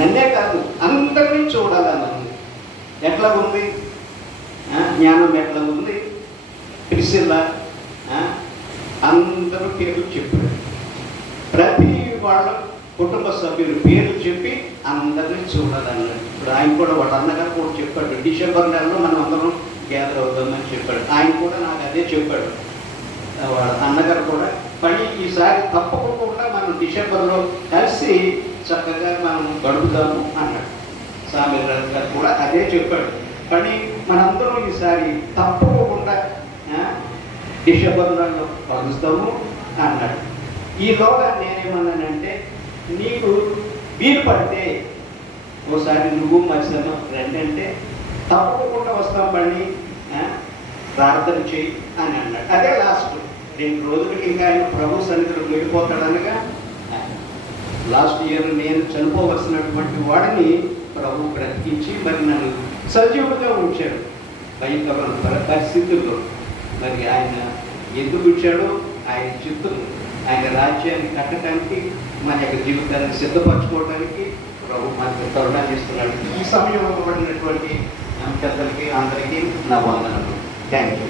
నన్నే కాదు అందరినీ చూడాలని ఉంది. ఎట్లా ఉంది? జ్ఞానం ఎట్లా ఉంది? ప్రిసిల్లా అందరూ పేర్లు చెప్పాడు. ప్రతి వాళ్ళ కుటుంబ సభ్యులు పేర్లు చెప్పి అందరినీ చూడాలన్నాడు. ఇప్పుడు ఆయన కూడా వాళ్ళ అన్నగారు కూడా చెప్పాడు, డిసెంబర్ నెలలో మనం అందరం గ్యాదర్ అవుతామని చెప్పాడు. ఆయన కూడా నాకు అదే చెప్పాడు. వాళ్ళ అన్నగారు కూడా పని ఈసారి తప్పకుండా మనం డిసెంబర్లో కలిసి చక్కగా మనం గడుపుదాము అన్నాడు. సామీరాజు గారు కూడా అదే చెప్పాడు. కానీ మనందరం ఈసారి తప్పకుండా డిసెంబర్ నెలలో కలుస్తాము అన్నాడు. ఈలోగా నేనేమన్నానంటే, నీకు వీలు పడితే ఓసారి నువ్వు మధ్యాహ్నం రండి అంటే తప్పకుండా వస్తాం పని ప్రార్థన చేయి అని అన్నాడు. అదే లాస్ట్ 2 రోజులకి ఇంకా ఆయన ప్రభు సన్నిధిలో వెళ్ళిపోతాడనగా లాస్ట్ ఇయర్ నేను చనిపోవలసినటువంటి వాడిని ప్రభు బ్రతికించి మరి నన్ను సజీవుడిగా ఉంచాడు. భయంకరమైన పరిస్థితుల్లో మరి ఆయన ఎందుకు ఉంచాడో ఆయన చిత్తం, ఆయన రాజ్యాన్ని కట్టడానికి, మన యొక్క జీవితాన్ని సిద్ధపరచుకోవడానికి ప్రభు మనకు తరుణాన్ని ఇస్తున్నాడు. ఈ సమయం ఇవ్వబడినటువంటి పెద్దలకి అందరికీ నా వందనాలు. Thank you.